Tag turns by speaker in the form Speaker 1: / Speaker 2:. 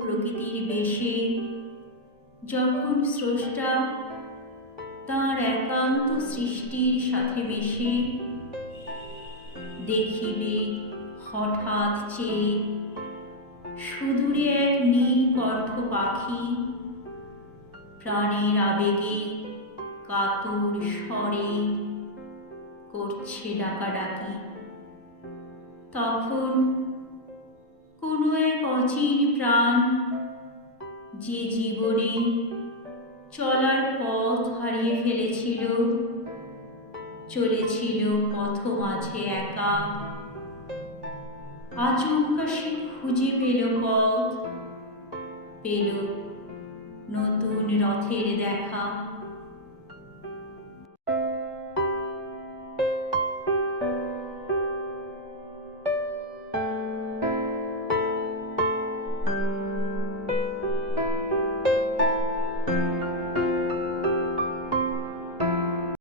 Speaker 1: প্রকৃতির বেশে। যখন স্রষ্টা তার একান্ত সৃষ্টির সাথে মিশে, দেখিবে হঠাৎ চেয়ে সুদূরে এক নীলকণ্ঠ পাখি প্রাণের আবেগে কাতর স্বরে করছে ডাকাডাকি। তখন অচির প্রাণ। যে জীবনে চলার পথ হারিয়ে ফেলেছিল, চলেছিল পথ মাঝে একা। আচমকা সে খুঁজে পেল পথ, পেল নতুন রথের দেখা।